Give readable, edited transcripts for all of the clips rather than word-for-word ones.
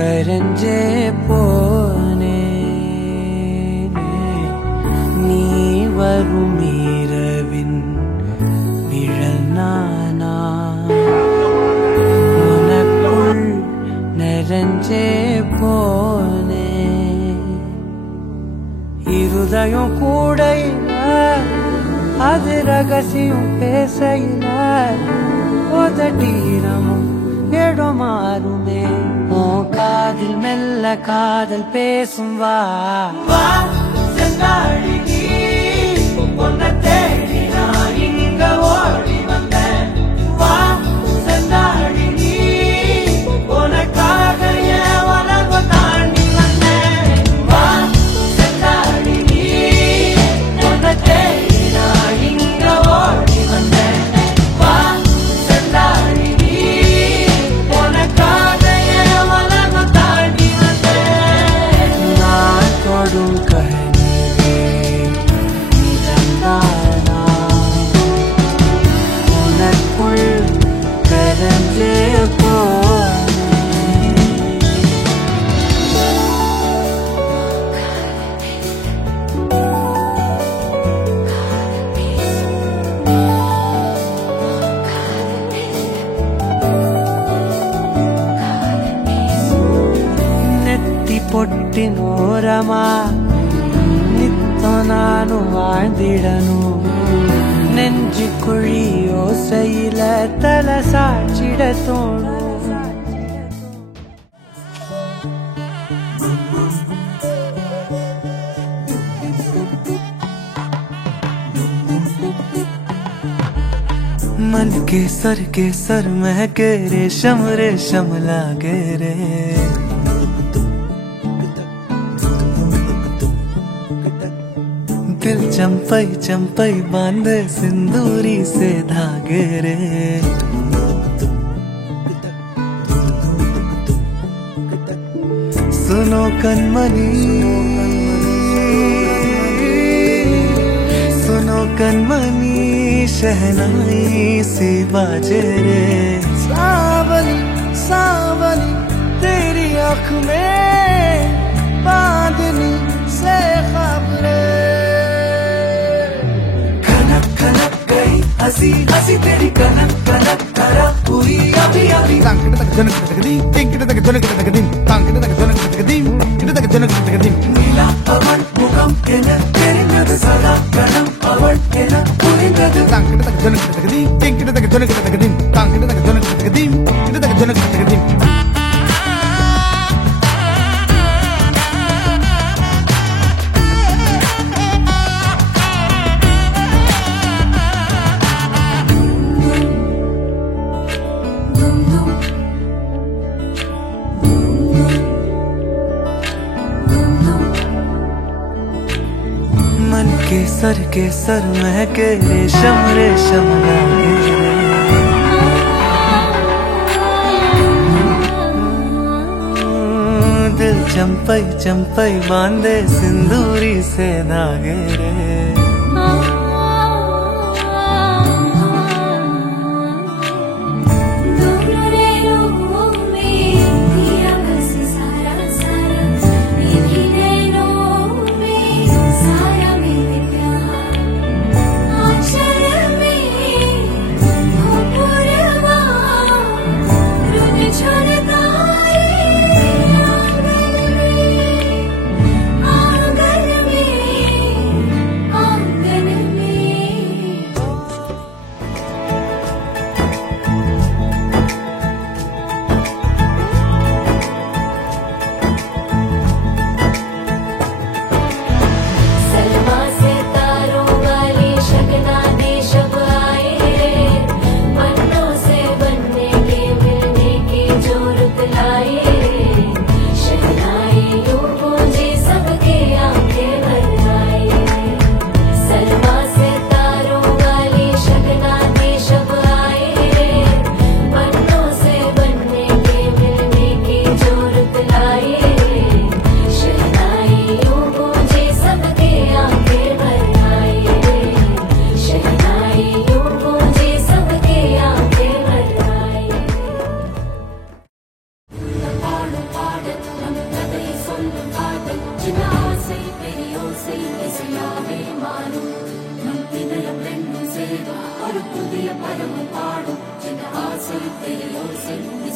கரஞ்சே போனே நீ வரும் இரவின் நிழல் நானா உனக்குள் நிறைஞ்சே போனே இருதயம் கூடையில அது ரகசியம் பேசையில உதட்டீரமும் இடம் மாறுமே உன் காதில் மெல்ல காதல் பேசும் வா செந்தாழி நீ உன்னை தேடி நான் இங்க ஓடி வந்தேன் வா செந்தாழி நீ உனக்காக என் உலகம் தாண்டி வந்தேன் வா செந்தாழி நீ உன்னை தேடி நான் இங்க ஓடி வந்தேன் வா செந்தாழி நீ உனக்காக என் உலகம் தாண்டி வந்தேன் நான் தொடும் கனவே நிஜம்தானா உனக்குள் கரஞ்சே ನೆತ್ತಿ ಪೊಟ್ಟಿನೋರಮಾ ನಿತ್ತ ನಾನು வாழ்ந்திடನು நெஞ்சு குழி ஓசையில தலை சாட்சிட தோணும் मन के सर महके रेशम रेशम लागे रे दिल चंपई चंपई बांधे सिंदूरी से धागे रे सुनो कनमनी सुनो कनमनी शहनाई सी बाजे रे सावली सावली तेरी आँख में बांधनी से खबरें कनक कनक गई हंसी हंसी तेरी कनक कनक करा हुई अभी अभी तांकिट तक जनक तक दी टिंकिट तक जनक तक दी तांकिट तक जनक तक दी किट तक जनक तक दी नीला पवन मुखम के न तेरी नद सदा गणम पवन के न पूरी नद तांकिट तक जनक तक दी टिंकिट तक जनक तक दी तांकिट तक जनक तक दी किट तक जनक तक दी मन के सर महके रेशम रेशम लागे रे दिल चंपई चंपई बांधे सिंदूरी से धागे रे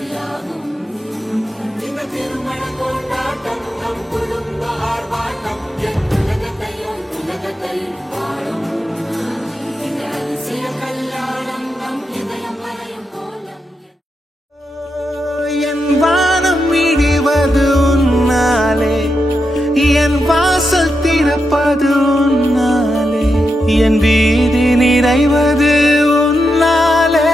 ஆசையாகும் இந்த திருமண கொண்டாட்டம் நம் குடும்ப ஆர்ப்பாட்டம் என் உலகத்தையும் வாழும் இந்த அதிசய கல்யாணம் நம் இதயம் வரையும் கோலம் என் வானம் இடிவது உன்னாலே என் வாசல் திறப்பது உன்னாலே என் வீதி நிறைவது உன்னாலே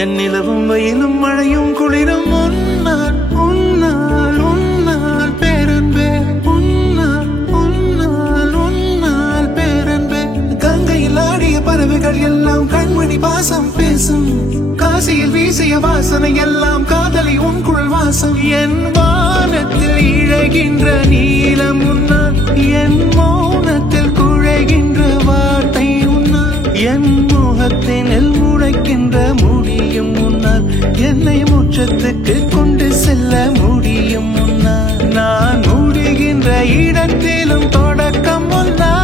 என் நிலவும் வெயிலும் மழையும் குளிரும் உன்னால் உன்னால் உன்னால் பேரன்பே உன்னால் உன்னால் உன்னால் பேரன்பே கங்கையில் ஆடிய பறவைகள் எல்லாம் கண்மணி பாசம் பேசும் காசியில் வீசிய வாசனை எல்லாம் காதலி உன் குழல் வாசம் என் வானத்தில் இழகின்ற நீலம் உன்னால் என் மௌனத்தில் குழைகின்ற வார்த்தை உன்னால் என் முகத்தினில் முளைக்கின்ற முடியும் முன்னால் என்னை முற்றத்துக்கு கொண்டு செல்ல முடியும் முன்னால் நான் முடிகின்ற இடத்திலும் தொடக்கம் முன்னால்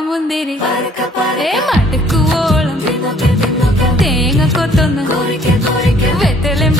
മുന്തിരി മടുക്കുവോളം തേങ്ങ കൊത്തൊന്ന് വെത്തലും